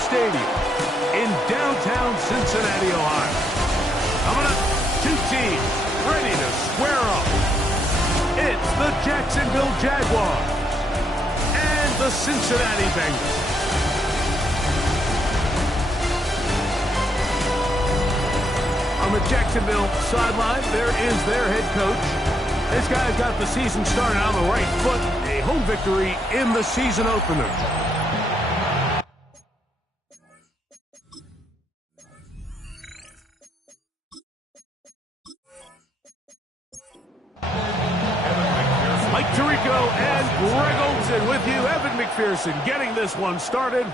Stadium in downtown Cincinnati, Ohio. Coming up, two teams ready to square up. It's the Jacksonville Jaguars and the Cincinnati Bengals. On the Jacksonville sideline, there is their head coach. This guy's got the season started on the right foot. A home victory in the season opener. Mike Tirico and Greg Olsen with you. Evan McPherson getting this one started.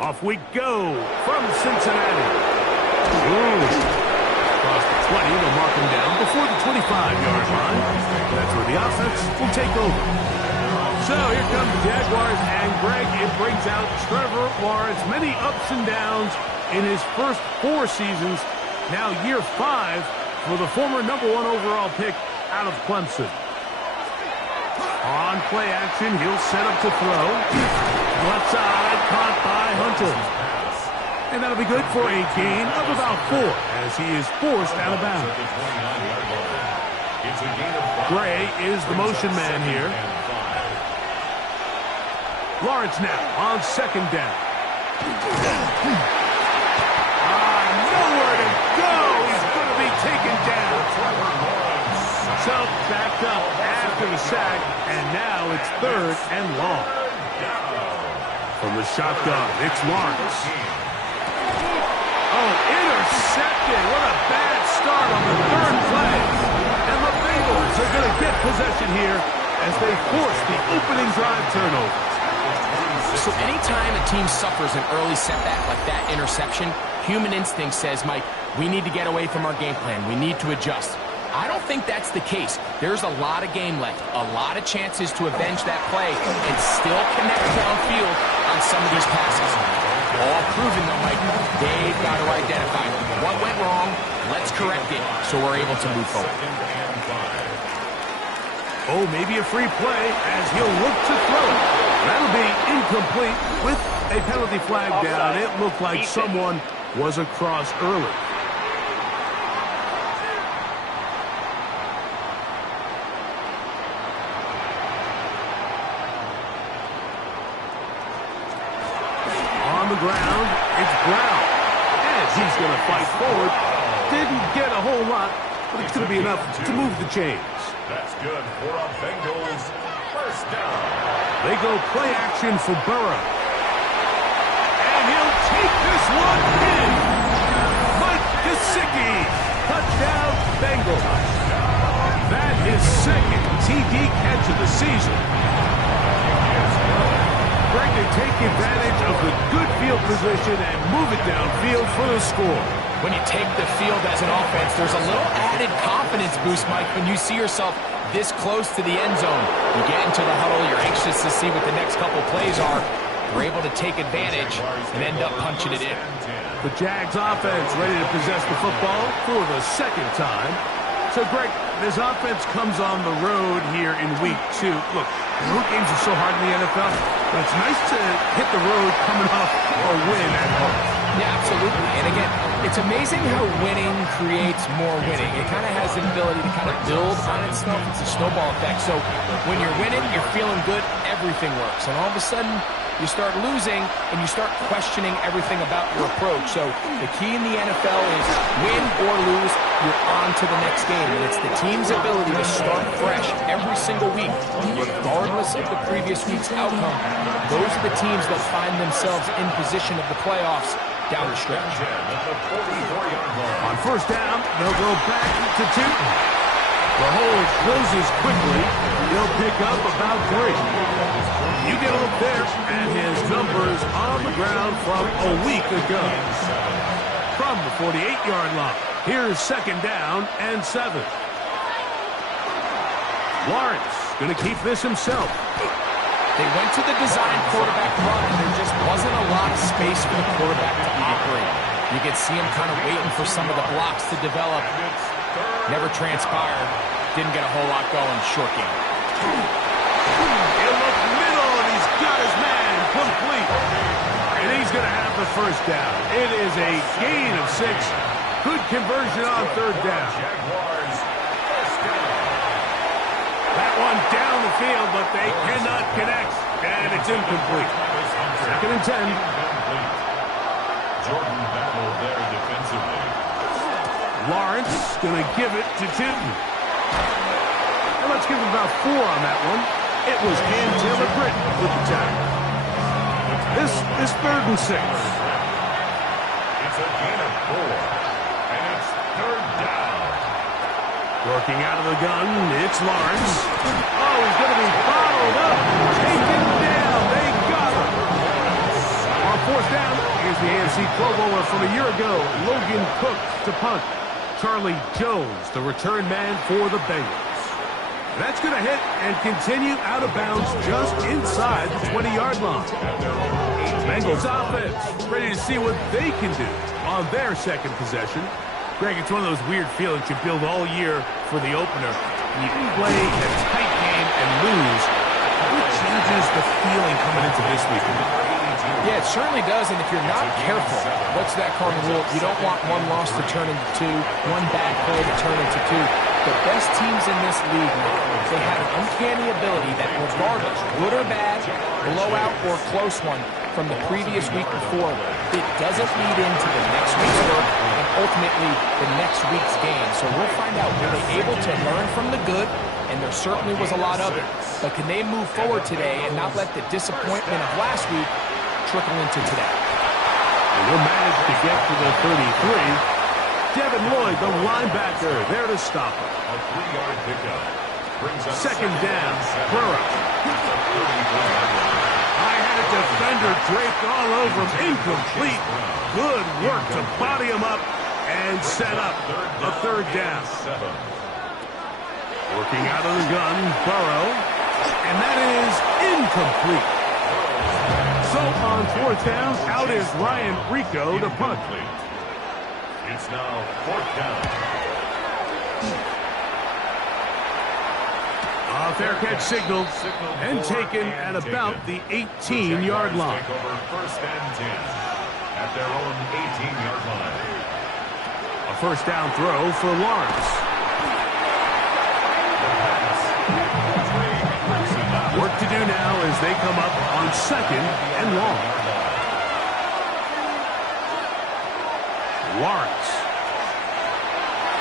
Off we go from Cincinnati. Across the 20, they'll mark him down before the 25-yard line. That's where the offense will take over. So here come the Jaguars, and Greg, it brings out Trevor Lawrence. Many ups and downs in his first 4 seasons. Now year 5 for the former #1 overall pick out of Clemson. On play action, he'll set up to throw. Left side, caught by Hunter. And that'll be good for a gain of about 4 as he is forced out of bounds. Gray is the motion man here. Lawrence now on second down. Nowhere to go. He's going to be taken down. So backed up after the sack, and now it's 3rd and long. From the shotgun, it's Lawrence. Oh, intercepted. What a bad start on the 3rd play. And the Bengals are going to get possession here as they force the opening drive turnover. So anytime a team suffers an early setback like that interception, human instinct says, Mike, we need to get away from our game plan. We need to adjust. I don't think that's the case. There's a lot of game left, a lot of chances to avenge that play and still connect downfield on some of these passes. All proven, though, Mike, they've got to identify what went wrong, let's correct it so we're able to move forward. Oh, maybe a free play as he'll look to throw it. That'll be incomplete with a penalty flag down. It looked like someone was across early. On the ground, it's Brown. And he's going to fight forward. Didn't get a whole lot, but it's going to be enough to move the chains. That's good for a Bengals first down. They go play action for Burrow. And he'll take this one in. Mike Gesicki. Touchdown, Bengals. That is 2nd TD catch of the season. Greg, they take advantage of the good field position and move it downfield for the score. When you take the field as an offense, there's a little added confidence boost, Mike, when you see yourself this close to the end zone. You get into the huddle, you're anxious to see what the next couple plays are. You're able to take advantage and end up punching it in. The Jags offense ready to possess the football for the 2nd time. So, Greg, this offense comes on the road here in week 2. Look, road games are so hard in the NFL, but it's nice to hit the road coming off a win at home. Yeah, absolutely. And again, it's amazing how winning creates more winning. It kind of has an ability to kind of build on itself. It's a snowball effect. So when you're winning, you're feeling good, everything works. And all of a sudden, you start losing, and you start questioning everything about your approach. So the key in the NFL is win or lose, you're on to the next game. And it's the team's ability to start fresh every single week, regardless of the previous week's outcome. Those are the teams that find themselves in position of the playoffs down the stretch. On first down, they'll go back to 2. The hole closes quickly. He'll pick up about 3. You get a look there at his numbers on the ground from a week ago. From the 48-yard line, here's 2nd down and 7. Lawrence going to keep this himself. They went to the design quarterback run, and there just wasn't a lot of space for the quarterback to operate. You could see him kind of waiting for some of the blocks to develop. Never transpired. Didn't get a whole lot going. Short game. He'll look middle, and he's got his man complete. And he's going to have the the first down. It is a gain of 6. Good conversion on third down. Jaguars, first down. That one down the field, but they cannot connect. And it's incomplete. Second and 10. Jordan battled there defensively. Lawrence going to give it to Tipton. And let's give him about 4 on that one. It was Cam Taylor-Britt with the tackle. This is third and 6. It's a gain of 4. And it's third down. Working out of the gun, it's Lawrence. Oh, he's going to be bottled up. Taken down. They got him. On fourth down, here's the AFC Pro Bowler from a year ago, Logan Cook to punt. Charlie Jones, the return man for the Bengals. That's going to hit and continue out of bounds just inside the 20-yard line. Bengals offense ready to see what they can do on their second possession. Greg, it's one of those weird feelings you build all year for the opener. You play a tight game and lose. It changes the feeling coming into this week. Yeah, it certainly does, and if you're not careful, what's that cardinal rule? You don't want one loss to turn into 2, one bad play to turn into 2. The best teams in this league, they have an uncanny ability that regardless, good or bad, blowout or close one from the previous week before, it doesn't lead into the next week's work and ultimately the next week's game. So we'll find out, were they able to learn from the good? And there certainly was a lot of it. But can they move forward today and not let the disappointment of last week trickle into today? And we'll manage to get to the 33. Devin Lloyd, the linebacker, there to stop him. A 3-yard pickup. Brings up Second down, Burrow. I had a defender draped all over him. Incomplete. Good work to body him up and set up a third down. Working out of the gun, Burrow. And that is incomplete. So on fourth down, out is Ryan Rico to punt. It's now fourth down. A fair catch signaled and taken at about the 18-yard line. Take over first and 10 at their own 18-yard line. A first down throw for Lawrence. Work to do now as they come up on second and long. Lawrence.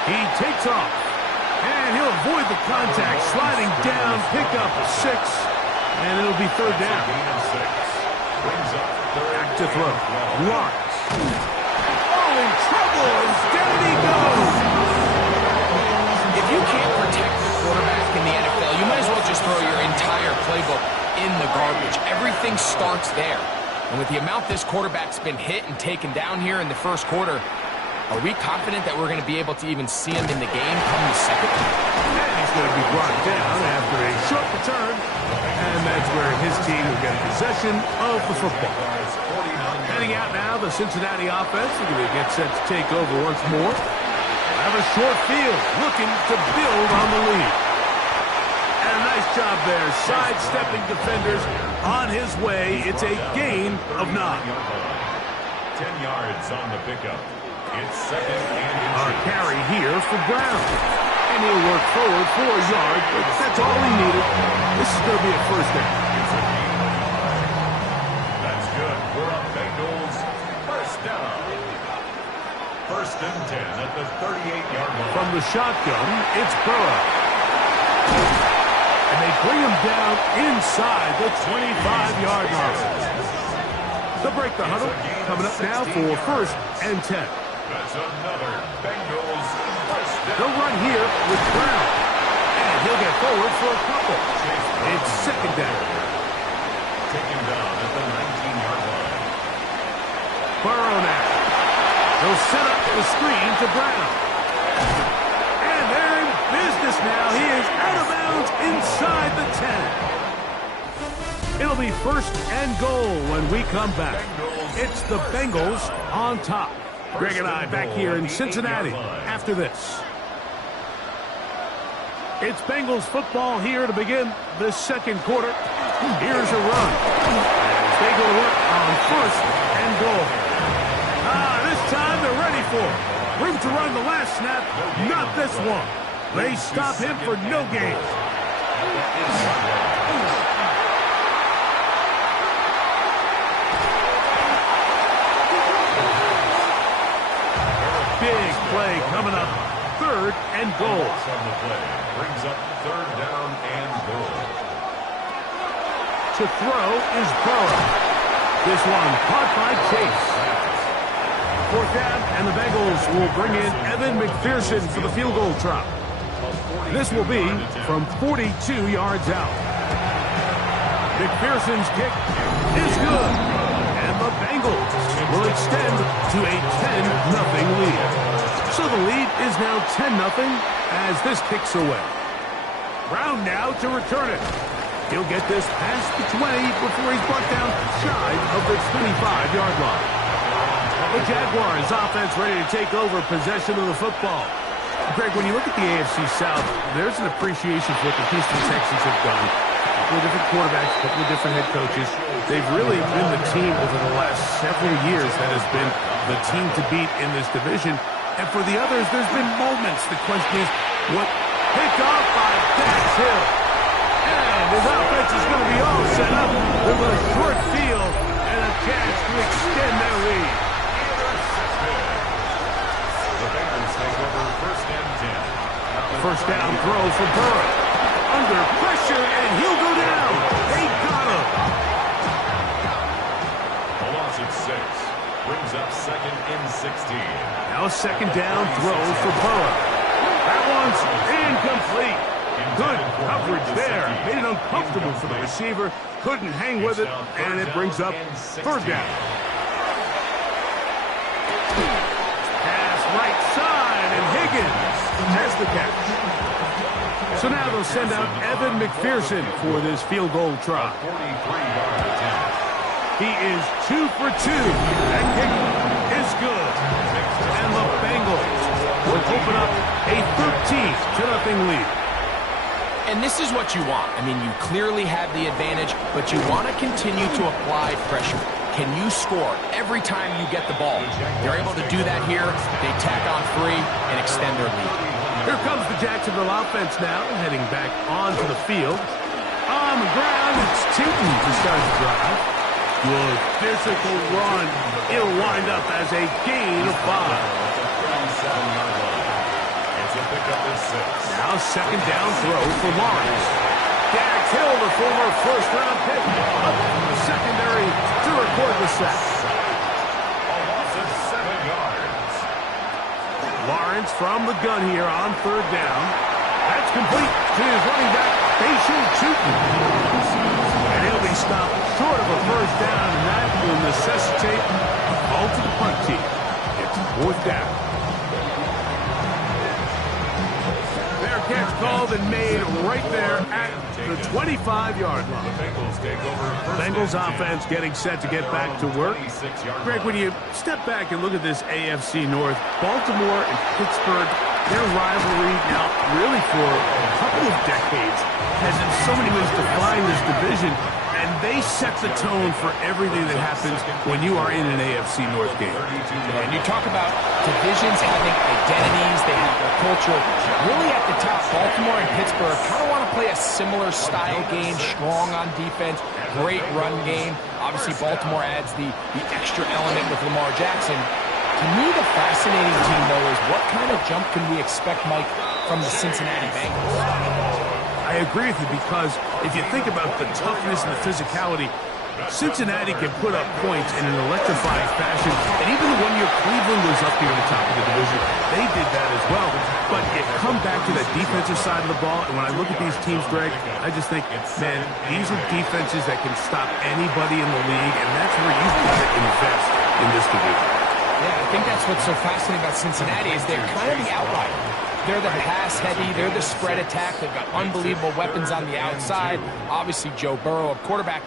He takes off. And he'll avoid the contact. Sliding down, pick up 6. And it'll be third down. Back to throw. Lawrence. Oh, in trouble. And down he goes. If you can't protect the quarterback in the NFL, you might as well just throw your entire playbook in the garbage. Everything starts there. And with the amount this quarterback's been hit and taken down here in the first quarter, are we confident that we're going to be able to even see him in the game come the second? And he's going to be brought down after a short return. And that's where his team will get possession of the football. Heading out now, the Cincinnati offense are going to get set to take over once more. Have a short field, looking to build on the lead. And a nice job there, sidestepping defenders on his way. It's a gain of 9. 10 yards on the pickup. It's second and A carry here for Brown. And he'll work forward for a yard, but that's all he needed. This is going to be a first down. That's good for a Bengals first down. First and 10 at the 38-yard line. From the shotgun, it's Burrow. And they bring him down inside the 25-yard line. They'll break the huddle. Coming up now for first and 10. That's another Bengals first down. They'll run here with Brown. And he'll get forward for a couple. It's second down. Taken down at the 19-yard line. Burrow now. They'll set up the screen to Brown. And they're in business now. He is out of bounds inside the 10. It'll be first and goal when we come back. It's the Bengals on top. Greg and I back here in Cincinnati after this. It's Bengals football here to begin the second quarter. Here's a run. They go to work on first and goal. for? Room to run the last snap, not this one. They stop him for no gain. Big play coming up. 3rd and goal. On the play brings up 3rd down and goal. To throw is Burrow. This one caught by Chase. 4th down, and the Bengals will bring in Evan McPherson for the field goal try. This will be from 42 yards out. McPherson's kick is good, and the Bengals will extend to a 10-0 lead. So the lead is now 10-0 as this kicks away. Brown now to return it. He'll get this past the 20 before he's brought down shy of the 25-yard line. The Jaguars offense ready to take over possession of the football. Greg, when you look at the AFC South, there's an appreciation for what the Houston Texans have done. A couple of different quarterbacks, a couple of different head coaches. They've really been the team over the last several years that has been the team to beat in this division. And for the others, there's been moments. The question is, what picked off by Dax Hill. And his offense is going to be all set up with a short field and a chance to extend their lead. The Bengals take over 1st and 10. First down throw for Burrow. Under pressure, and he'll go down. They got him. A loss of 6. Brings up 2nd and 16. Now a 2nd down throw for Burrow. That one's incomplete. Good coverage there. Made it uncomfortable for the receiver. Couldn't hang with it, and it brings up 3rd down. Pass right side, and Higgins has the catch. So now they'll send out Evan McPherson for this field goal try. 43-yard attempt. He is 2 for 2. That kick is good. And the Bengals will open up a 13-0 lead. And this is what you want. I mean, you clearly have the advantage, but you want to continue to apply pressure. Can you score every time you get the ball? They're able to do that here. They tack on 3 and extend their lead. Here comes the Jacksonville offense now, heading back onto the field. On the ground, it's Tootin to start the drive. Good physical run. It'll wind up as a gain of 5. Now 2nd down throw for Lawrence. Dax Hill, the former first-round pick, up from the secondary to record the sack. A loss of 7 yards. Lawrence from the gun here on 3rd down. That's complete to his running back, Facial Tootin. And he'll be stopped short of a 1st down, and that will necessitate a call to the punt team. It's 4th down. Catch called and made right there at the 25-yard line. Bengals offense getting set to get back to work. Greg, when you step back and look at this AFC North, Baltimore and Pittsburgh, their rivalry now really for a couple of decades has in so many ways defined this division, and they set the tone for everything that happens when you are in an AFC North game. And you talk about divisions having identities, they have their culture. Really at the top, Baltimore and Pittsburgh kind of want to play a similar style game, strong on defense, great run game. Obviously, Baltimore adds the extra element with Lamar Jackson. To me, the fascinating team, though, is what kind of jump can we expect, Mike, from the Cincinnati Bengals? I agree with you because if you think about the toughness and the physicality, Cincinnati can put up points in an electrifying fashion. And even the 1 year Cleveland was up here at the top of the division, they did that as well. But it come back to that defensive side of the ball. And when I look at these teams, Greg, I just think, man, these are defenses that can stop anybody in the league. And that's where you've got to invest in this division. Yeah, I think that's what's so fascinating about Cincinnati is they're kind of the outlier. They're the pass-heavy. They're the spread attack. They've got unbelievable weapons on the outside. Obviously, Joe Burrow, a quarterback.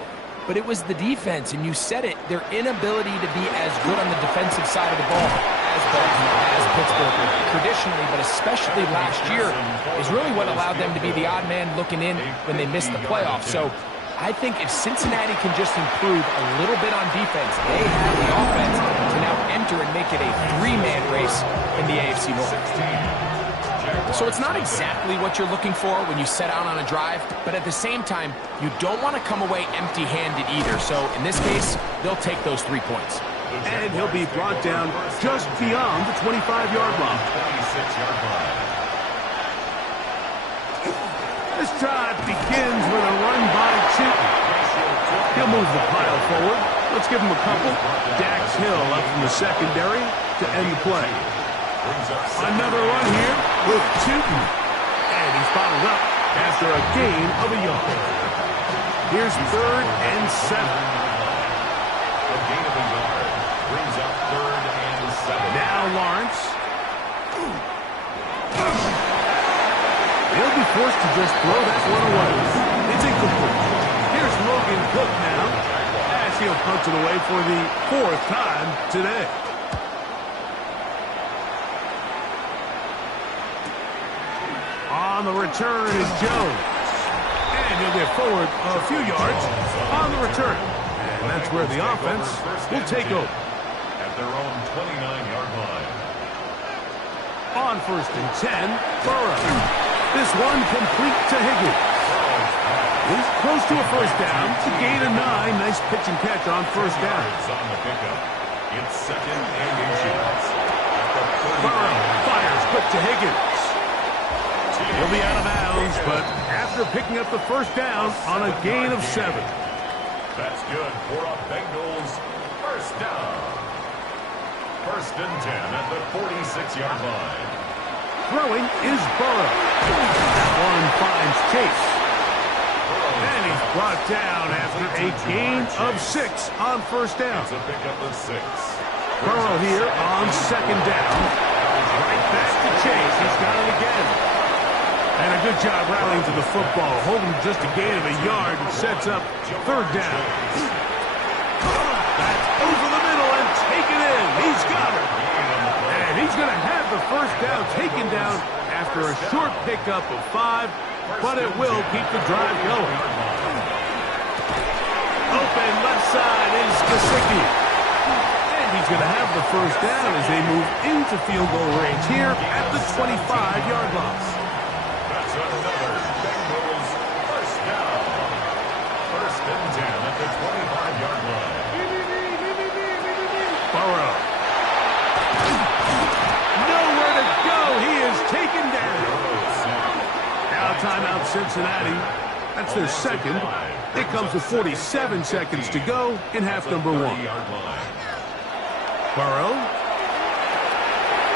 But it was the defense, and you said it, their inability to be as good on the defensive side of the ball as Baltimore, as Pittsburgh, traditionally, but especially last year, is really what allowed them to be the odd man looking in when they missed the playoffs. So I think if Cincinnati can just improve a little bit on defense, they have the offense to now enter and make make it a three-man race in the AFC North. So it's not exactly what you're looking for when you set out on a drive, but at the same time, you don't want to come away empty-handed either. So in this case, they'll take those 3 points. And he'll be brought down just beyond the 25-yard line. 26-yard line. This drive begins with a run by Chilton. He'll move the pile forward. Let's give him a couple. Dax Hill up from the secondary to end the play. Another run here with Chilton. And he's bottled up after a gain of a yard. Here's 3rd and 7. A gain of a yard brings up 3rd and 7. Now Lawrence. He'll be forced to just throw that one away. It's incomplete. Here's Logan Cook now, as he'll punch it away for the 4th time today. On the return is Jones. And he'll get forward a few yards on the return. And that's where the offense will take over. At their own 29-yard line. On 1st and 10, Burrow. This one complete to Higgins. He's close to a first down. To gain a 9. Nice pitch and catch on first down. On the pickup. It's 2nd and inches. Burrow fires quick to Higgins. He'll be out of bounds, but after picking up the first down on a gain of 7. That's good for a Bengals first down. 1st and 10 at the 46-yard line. Throwing is Burrow. That one finds Chase. And he's brought down after a gain of 6 on first down. It's a pickup of 6. Burrow here on 2nd down. Right back to Chase. He's got it again. And a good job rallying to the football. Holding just a gain of a yard and sets up 3rd down. That's over the middle and taken in. He's got it. And he's going to have the first down taken down after a short pickup of 5, but it will keep the drive going. Open left side is Gesicki. And he's going to have the first down as they move into field goal range here at the 25-yard line. That's another Bengals first down. 1st and 10 at the 25-yard line. Burrow. Nowhere to go. He is taken down. Now timeout Cincinnati. That's their 2nd. It comes with 47 seconds to go in half number 1. Burrow.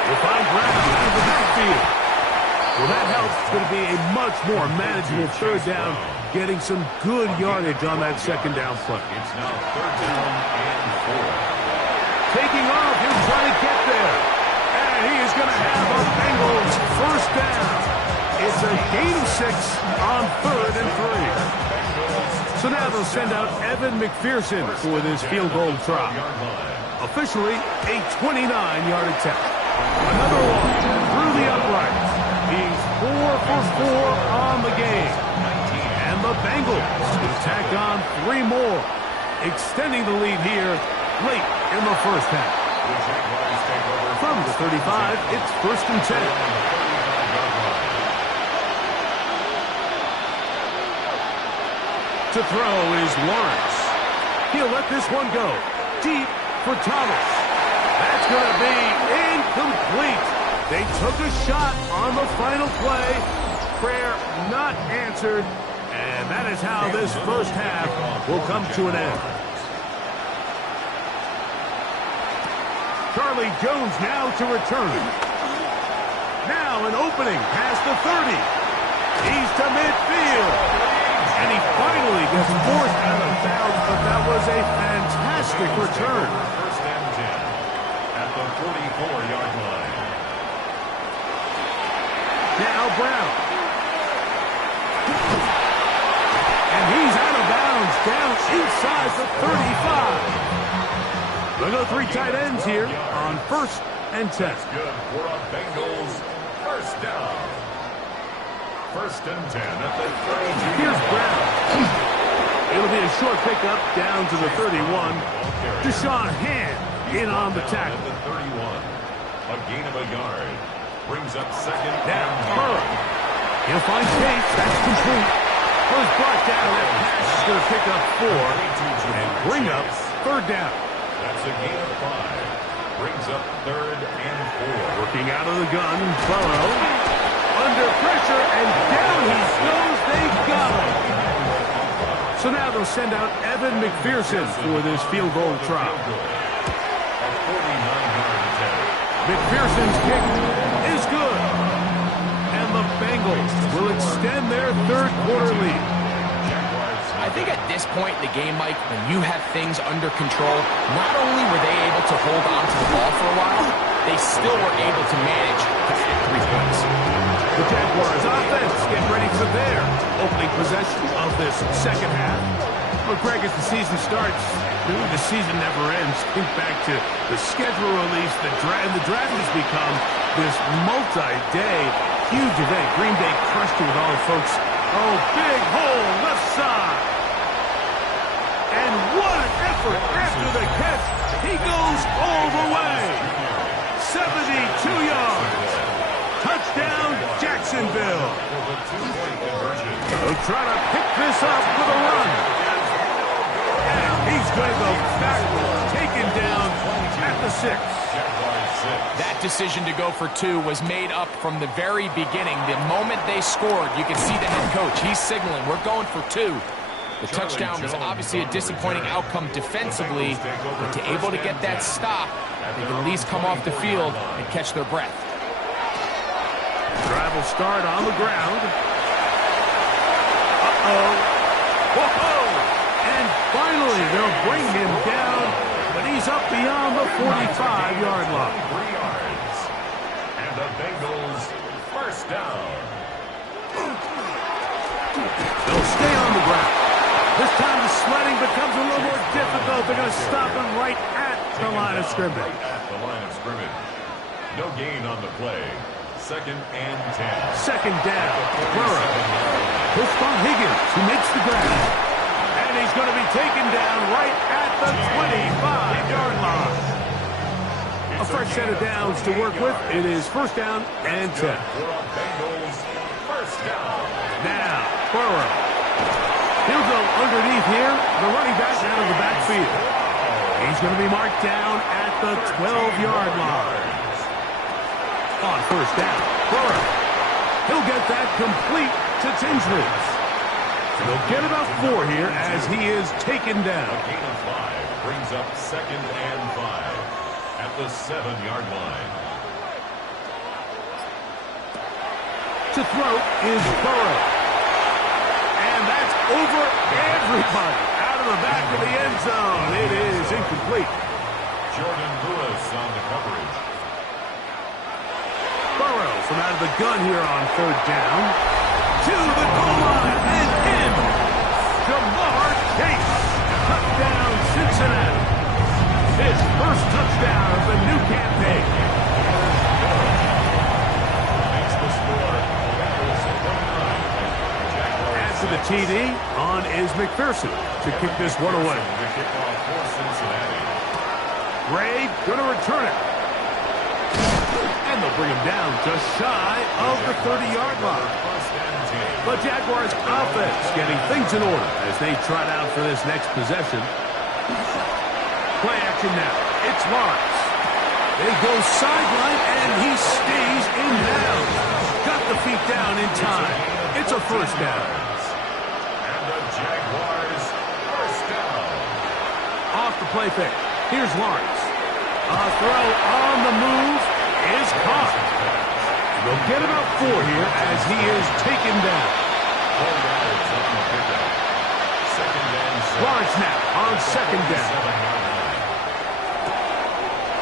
Will find Brown out of the backfield. Well, that helps. It's going to be a much more manageable 3rd down, getting some good yardage on that 2nd down play. It's now 3rd down and 4. Taking off, he'll try to get there. And he is going to have a Bengals first down. It's a gain of 6 on 3rd and 3. So now they'll send out Evan McPherson for this field goal try. Officially a 29-yard attempt. Another one through the uprights. He's 4 for 4 on the game. And the Bengals will tack on 3 more, extending the lead here late in the first half. From the 35, it's 1st and 10. To throw is Lawrence. He'll let this one go. Deep for Thomas. That's going to be incomplete. They took a shot on the final play. Prayer not answered. And that is how this first half will come to an end. Charlie Jones now to return. Now an opening past the 30. He's to midfield. And he finally gets forced out of bounds, but that was a fantastic return. 1st and 10 at the 44-yard line. Now Brown. And he's out of bounds down inside the 35. We'll go 3 tight ends here on 1st and 10. That's good for a Bengals first down. 1st and 10 at the 32. Here's Brown. It'll be a short pickup down to the 31. Deshaun Hand in on the tackle. At the 31. A gain of a yard. Brings up second Now, and Burrow. He'll find Chase. That's complete. Was brought down. That pass is going to pick up 4 and bring up third down. That's a gain of 5. Brings up third and 4. Working out of the gun, Burrow. Under pressure, and down he goes. They've got him. So now they'll send out Evan McPherson for this field goal try. A 49-yard attempt. McPherson's kick is good. And the Bengals will extend their third quarter lead. I think at this point in the game, Mike, when you have things under control, not only were they able to hold on to the ball for a while, they still were able to manage to get 3 points. The Jaguars offense get ready for their opening possession of this second half. Well, Greg, as the season starts, really the season never ends. Think back to the schedule release, the draft has become this multi-day, huge event. Green Bay crushed it with all the folks. Oh, big hole, left side. And what an effort after the catch. He goes all the way. 72 yards. Touchdown, Jacksonville. They'll try to pick this up with a run. And he's going to go backwards, taken down at the 6. That decision to go for 2 was made up from the very beginning. The moment they scored, you could see the head coach. He's signaling, we're going for 2. The touchdown was obviously a disappointing outcome defensively, but to able to get that stop, they can at least come off the field and catch their breath. Drive will start on the ground. Uh-oh. Whoa! And finally, they'll bring him down, but he's up beyond the 45-yard line. 3 yards. And the Bengals first down. They'll stay on the ground. This time the sledding becomes a little more difficult. They're going to stop him right at the line of scrimmage. Right at the line of scrimmage. No gain on the play. Second and 10. Second down. Burrow. He'll spot Higgins, who makes the grab. And he's going to be taken down right at the 25-yard line. A fresh set of downs to work with. It is first down and 10. Bengals first down. Now, Burrow. He'll go underneath here. The running back out of the backfield. He's going to be marked down at the 12-yard line. On first down, Burrow. He'll get that complete to Tinsley. They'll get about 4 here as he is taken down. A gain of 5 brings up second and 5 at the 7-yard line. To throw is Burrow. And that's over everybody. Out of the back of the end zone. It is incomplete. Jordan Lewis on the coverage. Burrow from out of the gun here on third down. To the goal line and in. Jamar Chase. Touchdown, Cincinnati. His first touchdown of the new campaign. Makes the score. Bengals 29. After the TD, on is McPherson to kick this one away. The kickoff for Cincinnati. Gray going to return it. And they'll bring him down just shy of the 30-yard line. First and 10. The Jaguars offense getting things in order as they trot out for this next possession. Play action now. It's Lawrence. They go sideline, and he stays in bounds. Got the feet down in time. It's a first down. And the Jaguars first down. Off the play fake. Here's Lawrence. A throw on the move is caught. They'll get about 4 here as he is taken down. 4 yards on the pickup. Second and 7. Lawrence now on second down. 7-yard line.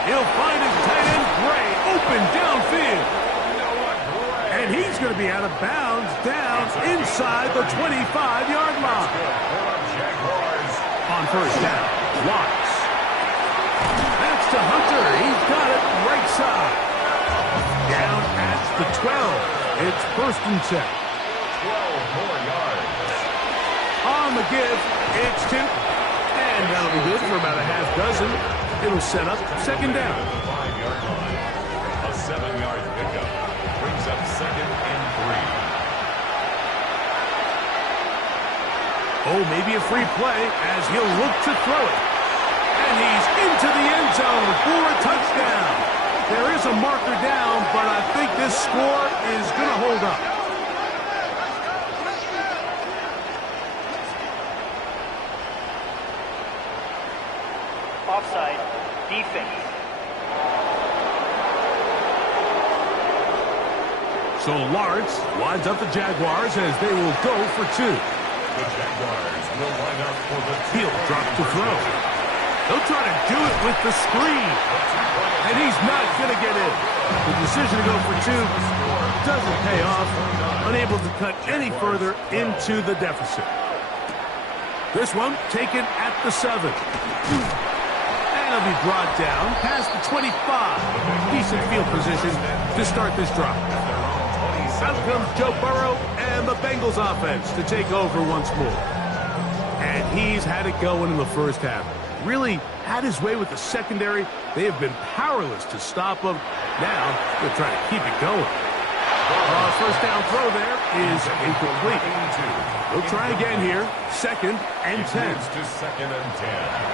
He'll find his tight end, Gray, open downfield. And he's going to be out of bounds down inside the 25-yard line. Jaguars. On first down, Watts. That's to Hunter. He's got it right side. Down at the 12. It's first and 10. 12 more yards. On the give, it's 2. And that'll be good for about a half dozen. It'll set up second down. 5-yard line. A Oh, maybe a free play as he'll look to throw it. And he's into the end zone for a touchdown. There is a marker down, but I think this score is going to hold up. Offside, defense. So Lawrence lines up the Jaguars as they will go for 2. The Jaguars will line up for the He'll drop to throw. He'll try to do it with the screen. And he's not going to get in. The decision to go for 2 doesn't pay off. Unable to cut any further into the deficit. This one taken at the 7. And he'll be brought down past the 25. Decent field position to start this drive. Out comes Joe Burrow and the Bengals offense to take over once more. And he's had it going in the first half. Really had his way with the secondary. They have been powerless to stop him. Now they're trying to keep it going. First down throw there is incomplete. We'll try again here. 2nd and 10.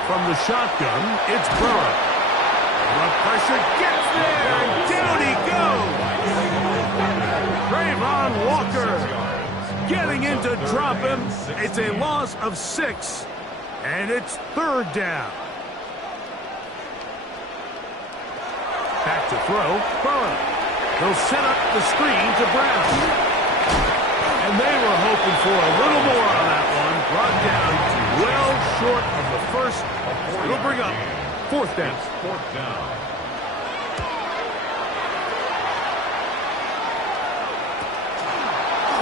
From the shotgun, it's Burrow. The pressure gets there, and down he goes. Trayvon Walker getting in to drop him. It's a loss of 6, and it's 3rd down. Back to throw, Burrow. They'll set up the screen to Brown. And they were hoping for a little more on that one. Brought down well short of the first. It'll bring up 4th down. 4th down.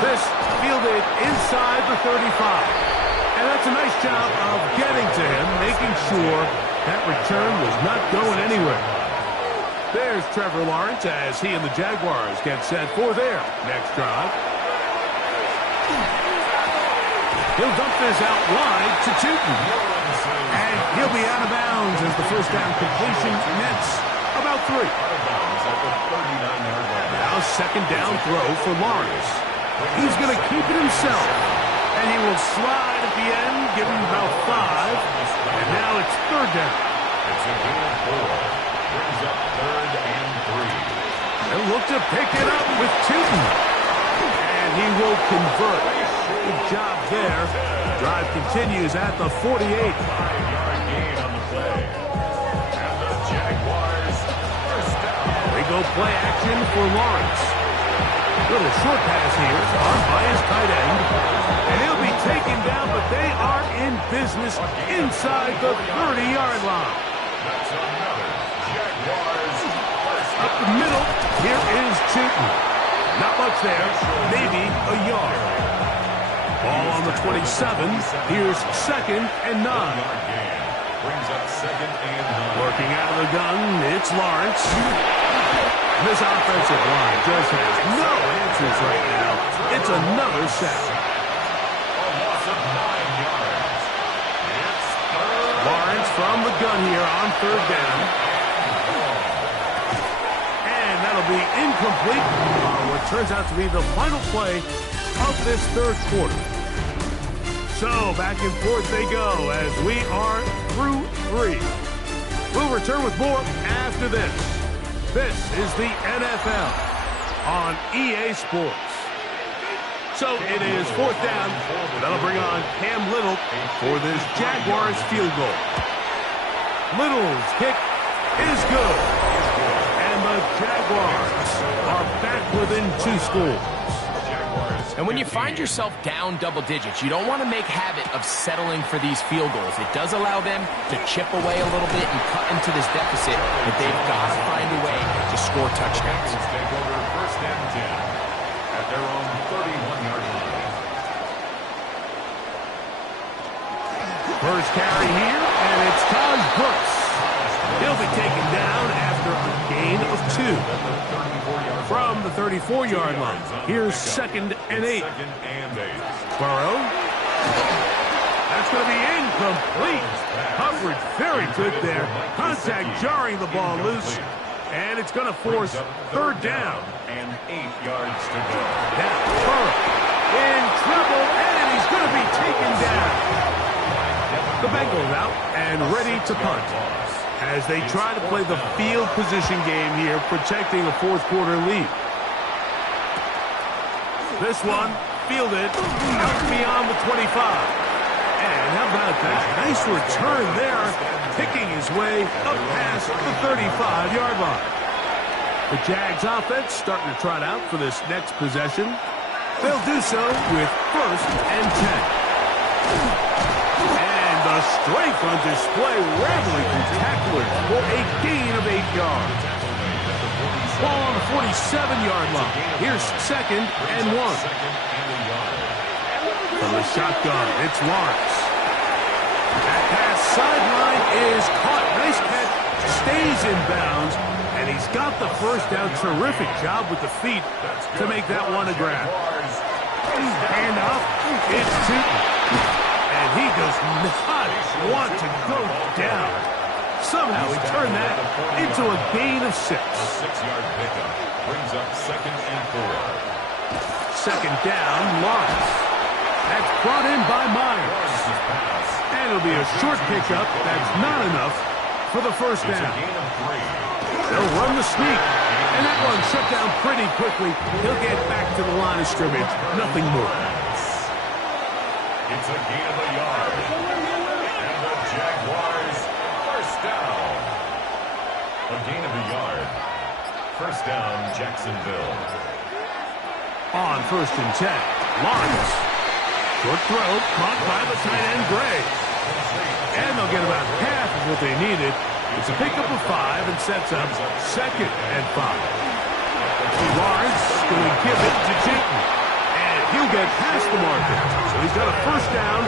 This fielded inside the 35. And that's a nice job of getting to him, making sure that return was not going anywhere. There's Trevor Lawrence as he and the Jaguars get set for their next drive. He'll dump this out wide to Tootin. And he'll be out of bounds as the first down completion nets about 3. Now 2nd down throw for Lawrence. He's going to keep it himself. And he will slide at the end, give him about 5. And now it's 3rd down. It's a gain of 4. Brings up 3rd and 3. They'll look to pick it up with Tootin. And he will convert. Good job there. Drive continues at the 48. 5-yard gain on the play. And the Jaguars first down. They go play action for Lawrence. Little short pass here on by his tight end. And he'll be taken down, but they are in business inside the 30-yard line. That's another Jaguars first Up the middle, here is Tootin. Not much there, maybe a yard. Ball on the 27. Here's 2nd and 9. Brings up 2nd and 9. Working out of the gun, it's Lawrence. This offensive line just has no answers right now. It's another sack. A loss of 9 yards. It's 3rd. Lawrence from the gun here on 3rd down. And that'll be incomplete on what turns out to be the final play of this 3rd quarter. So back and forth they go as we are through 3. We'll return with more after this. This is the NFL on EA Sports. So it is 4th down. That'll bring on Cam Little for this Jaguars field goal. Little's kick is good. And the Jaguars are back within 2 scores. And when you find yourself down double digits, you don't want to make habit of settling for these field goals. It does allow them to chip away a little bit and cut into this deficit, but they've got to find a way to score touchdowns. Take over 1st and 10 at their own 31-yard line. First carry here, and it's Taj Brooks. He'll be taken down after a gain of 2. From the 34-yard line. Here's 2nd and 8. Burrow. That's going to be incomplete. Coverage very good there. Contact jarring the ball loose. And it's going to force 3rd down. And 8 yards to go. Now Burrow in trouble, and he's going to be taken down. The Bengals out and ready to punt as they try to play the field position game here, protecting a fourth-quarter lead. This one fielded out beyond the 25. And how about that? Nice return there, picking his way up past the 35-yard line. The Jags offense starting to trot out for this next possession. They'll do so with 1st and 10. And the strength on display, rambling through tacklers for a gain of 8 yards. Ball on the 47-yard line. Here's 2nd and 1. From the shotgun, it's Lawrence. That pass sideline is caught. Nice catch. Stays in bounds. And he's got the first down. Terrific job with the feet to make that one a grab. Hand off. It's Tootin. And he does not want to go down. Somehow he turned that into a gain of 6. 6-yard pickup brings up 2nd and 4. 2nd down, Lawrence. That's brought in by Myers. And it'll be a short pickup. That's not enough for the first down. They'll run the sneak. And that one shut down pretty quickly. He'll get back to the line of scrimmage. Nothing more. It's a gain of a yard. And the Jaguars, first down. A gain of a yard. First down, Jacksonville. On 1st and 10, Lawrence. Short throw, caught by the tight end, Gray. And they'll get about half of what they needed. It's a pickup of 5 and sets up 2nd and 5. Lawrence going to give it to Tootin. And he'll get past the marker. So he's got a first down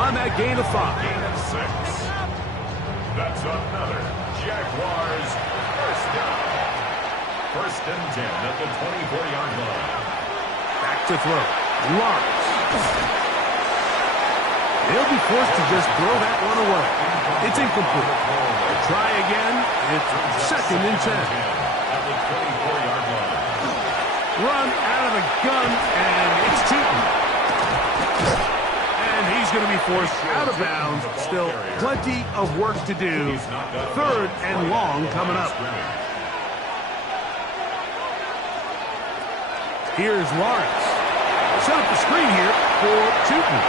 on that gain of 5. Gain of 6. That's another Jaguars first down. 1st and 10 at the 24-yard line. Back to throw. Lawrence. He'll be forced to just throw that one away. It's incomplete. They'll try again. It's 2nd and 10. At the 24-yard line. Run out of the gun, and it's Tootin. And he's going to be forced out of bounds. Still plenty of work to do. 3rd and long coming up. Here's Lawrence. Set up the screen here for Tootin.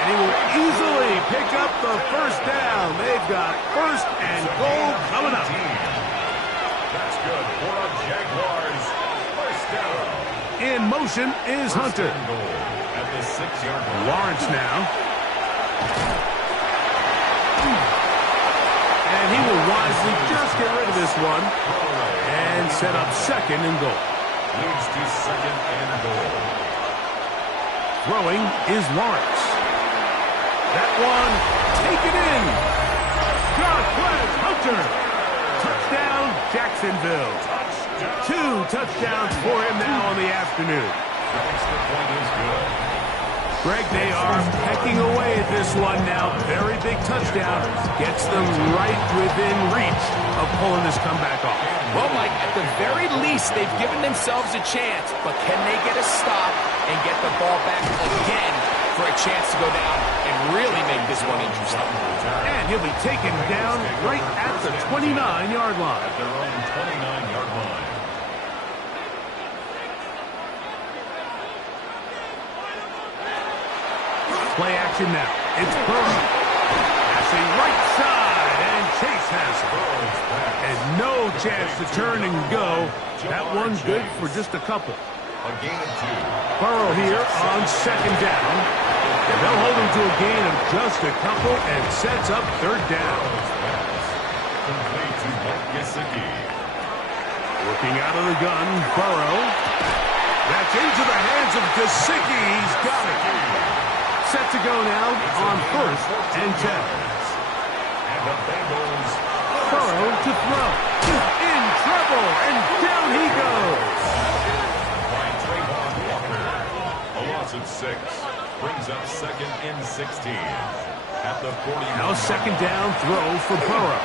And he will easily pick up the first down. They've got 1st and goal coming up. That's good for a Jaguars first down. In motion is Hunter. At the 6-yard line. Lawrence now. And he will wisely just get rid of this one and set up 2nd and goal. Leads to 2nd and goal. Throwing is Lawrence. That one taken in. God bless Hunter. Touchdown, Jacksonville. 2 touchdowns for him now on the afternoon. The extra point is good. Greg, they are pecking away at this one now. Very big touchdown. Gets them right within reach of pulling this comeback off. Well, Mike, at the very least, they've given themselves a chance, but can they get a stop and get the ball back again for a chance to go down and really make this one interesting? And he'll be taken down right at the 29-yard line. At their own 29-yard line. Play action now. It's Burrow. Passing right side, and Chase has it. And no chance to turn and go. That one good for just a couple. A gain of 2. Burrow here on 2nd down. And they'll hold him to a gain of just a couple and sets up 3rd down. Complete to Mike Gesicki. Working out of the gun, Burrow. That's into the hands of Gesicki. He's got it. Set to go now on 1st and 10. And the Bengals. Burrow to throw. In trouble, and down he goes. By Trayvon Walker. A loss of 6. Brings up 2nd and 16. At the 40. Now 2nd down throw for Burrow.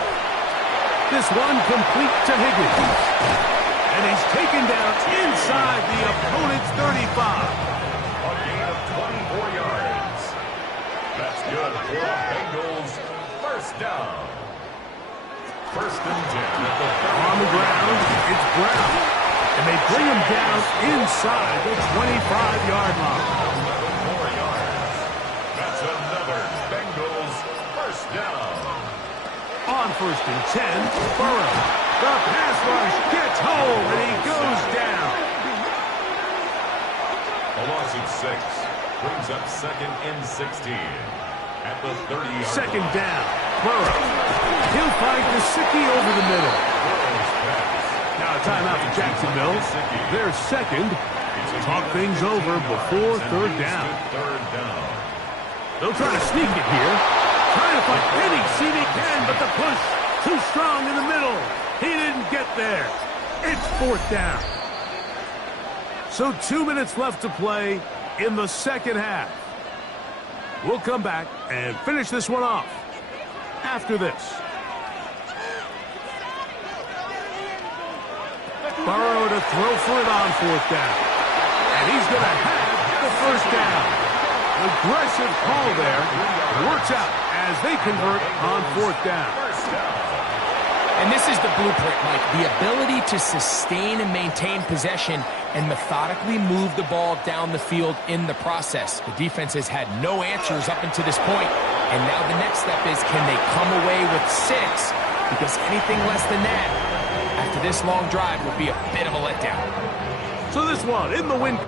This one complete to Higgins. And he's taken down inside the opponent's 35. A gain of 24 yards. That's good for the Bengals. First down. First and 10 at the 30. On the ground, it's Brown. And they bring him down inside the 25-yard line. 11 more yards. That's another Bengals first down. On first and 10, Burrow. The pass rush gets home, and he goes down. A loss of 6 brings up second and 16 at the 30-yard Second line. down, Burrow. He'll find Gesicki over the middle. Burrow's pass. Now a timeout to Jacksonville. Their second. Talk things over before third down. Third down. They'll try to sneak it here. Trying to find any seam he can, but the push too strong in the middle. He didn't get there. It's fourth down. So 2 minutes left to play in the second half. We'll come back and finish this one off after this. Burrow to throw for it on fourth down. And he's going to have the first down. Aggressive call there. Works out as they convert on fourth down. And this is the blueprint, Mike. The ability to sustain and maintain possession and methodically move the ball down the field in the process. The defense has had no answers up until this point, and now the next step is, can they come away with 6? Because anything less than that, after this long drive, would be a bit of a letdown. So this one in the win.